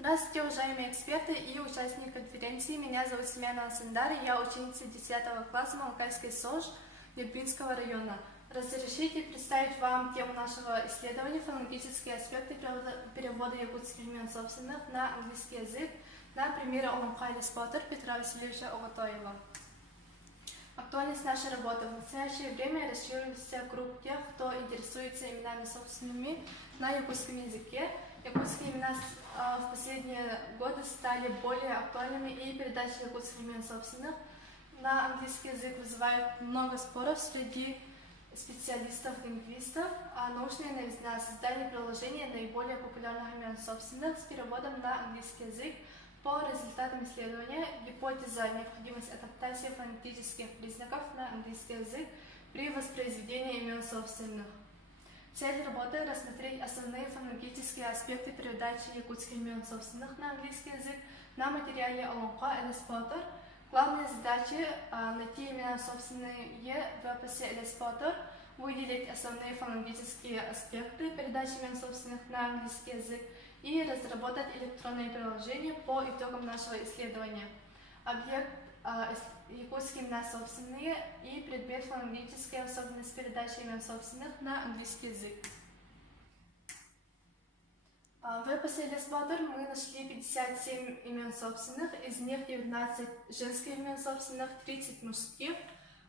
Здравствуйте, уважаемые эксперты и участники конференции. Меня зовут Семена Асандар, я ученица 10 класса Малкайской СОЖ Липинского района. Разрешите представить вам тему нашего исследования «Фонологические аспекты перевода якутских имен собственных на английский язык» на примере Оламхайли Споттер Петра Васильевича Оготоева. Актуальность нашей работы. В настоящее время расширился круг тех, кто интересуется именами собственными на якутском языке. Якутские имена в последние годы стали более актуальными, и передача якутских имен собственных на английский язык вызывает много споров среди специалистов-лингвистов, а научная новизна — создание приложения наиболее популярных имен собственных с переводом на английский язык. По результатам исследования, гипотеза необходимость адаптации фонетических признаков на английский язык при воспроизведении имен собственных. Цель работы — рассмотреть основные фонологические аспекты передачи якутских имен собственных на английский язык на материале Оламхайли Споттер. Главные задачи — найти имена собственные в эпосе Элиспоттер, выделить основные фонологические аспекты передачи имен собственных на английский язык и разработать электронные приложения по итогам нашего исследования. Объект якутские имена собственные и предмет фонологической особенности передачи имен собственных на английский язык. В эпосе Элиспоттер мы нашли 57 имен собственных, из них 19 женских имен собственных, 30 мужских,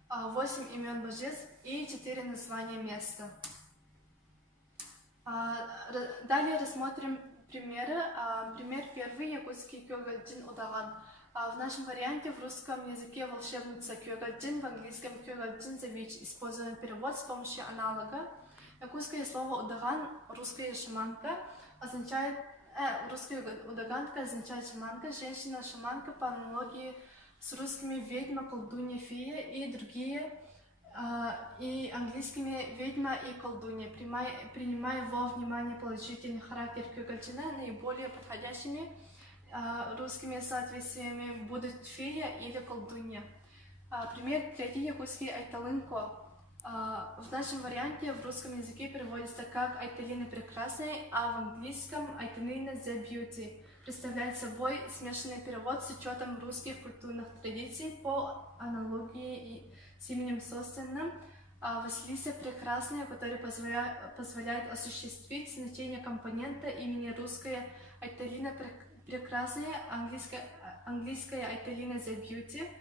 8 имен божеств и 4 названия места. Далее рассмотрим примеры. Пример первый — якутский Кёгальджин Удаган. В нашем варианте в русском языке волшебница Кёгальджин, в английском Кёгальджин Завич. Используем перевод с помощью аналога. Якутское слово Удаган, русская шаманка, означает русская удаганка означает шаманка, женщина-шаманка по аналогии с русскими ведьма, колдунья, фея и другие, и английскими ведьма и колдунья. Принимая во внимание положительный характер Кёгальджина, наиболее подходящими русскими соответствиями будут фея или колдунья. Пример третий — якутский Айталынко. В нашем варианте в русском языке переводится как Айталина прекрасная, а в английском Айталина the Beauty. Представляет собой смешанный перевод с учетом русских культурных традиций по аналогии с именем собственным. Василиса прекрасная, которая позволяет осуществить значение компонента имени русская Айталина прекрасная, английская Айталина the Beauty.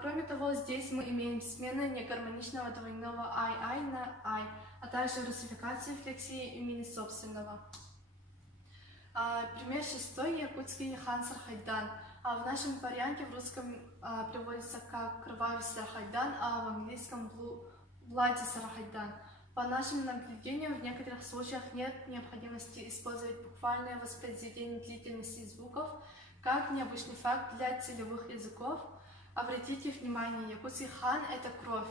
Кроме того, здесь мы имеем смену негармоничного двойного I на I, а также русификацию флексии имени собственного. Пример шестой — якутский хан Сархайдан. В нашем варианте в русском переводится как кровавый Сархайдан, а в английском Bloody Сархайдан. По нашим наблюдениям, в некоторых случаях нет необходимости использовать буквальное воспроизведение длительности звуков как необычный факт для целевых языков. Обратите внимание, якутский хан — это кровь.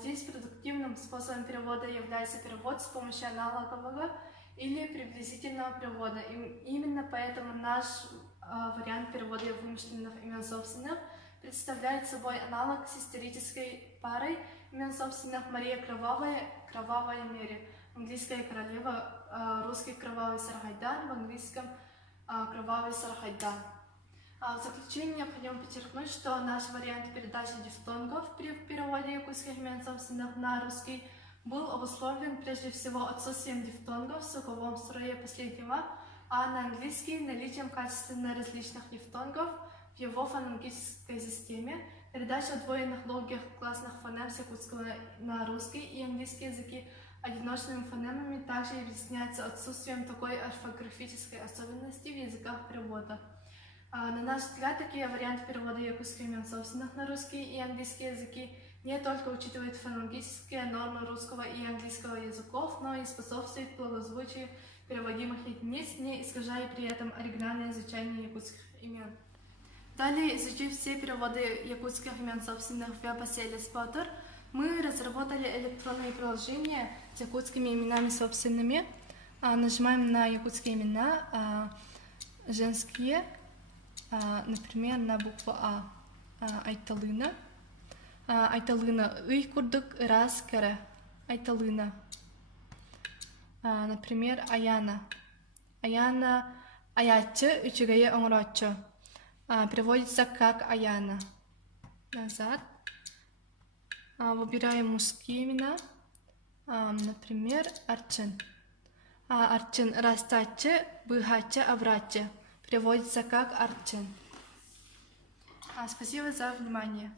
Здесь продуктивным способом перевода является перевод с помощью аналогового или приблизительного перевода. Именно поэтому наш вариант перевода вымышленных имен собственных представляет собой аналог с исторической парой имен собственных Мария Кровавая, Кровавая Мэри, английская королева, русский Кровавый Сархайдан, в английском Кровавый Сархайдан. В заключение необходимо подчеркнуть, что наш вариант передачи дифтонгов при переводе якутских имен собственных на русский был обусловлен прежде всего отсутствием дифтонгов в звуковом строе последнего, а на английский наличием качественно различных дифтонгов в его фонологической системе. Передача удвоенных долгих классных фонем с якутского на русский и английский языки одиночными фонемами также объясняется отсутствием такой орфографической особенности в языках перевода. На наш взгляд, такие варианты перевода якутских имен собственных на русский и английский языки не только учитывают фонологические нормы русского и английского языков, но и способствуют благозвучию переводимых единиц, не искажая при этом оригинальное звучание якутских имен. Далее, изучив все переводы якутских имен собственных в эпосе Элиспоттер, мы разработали электронные приложения с якутскими именами собственными. Нажимаем на якутские имена, женские, например, на букву А. Айталына. Айталына. Үй курдук раз кара. Айталына. Например, Аяна. Аяна Аячы үчүгайы оңроччо. Переводится как Аяна. Назад. Выбираем мужские имена. Например, Арчин. Арчин растачы, быхачы, обратчы. Переводится как Арчин. Спасибо за внимание.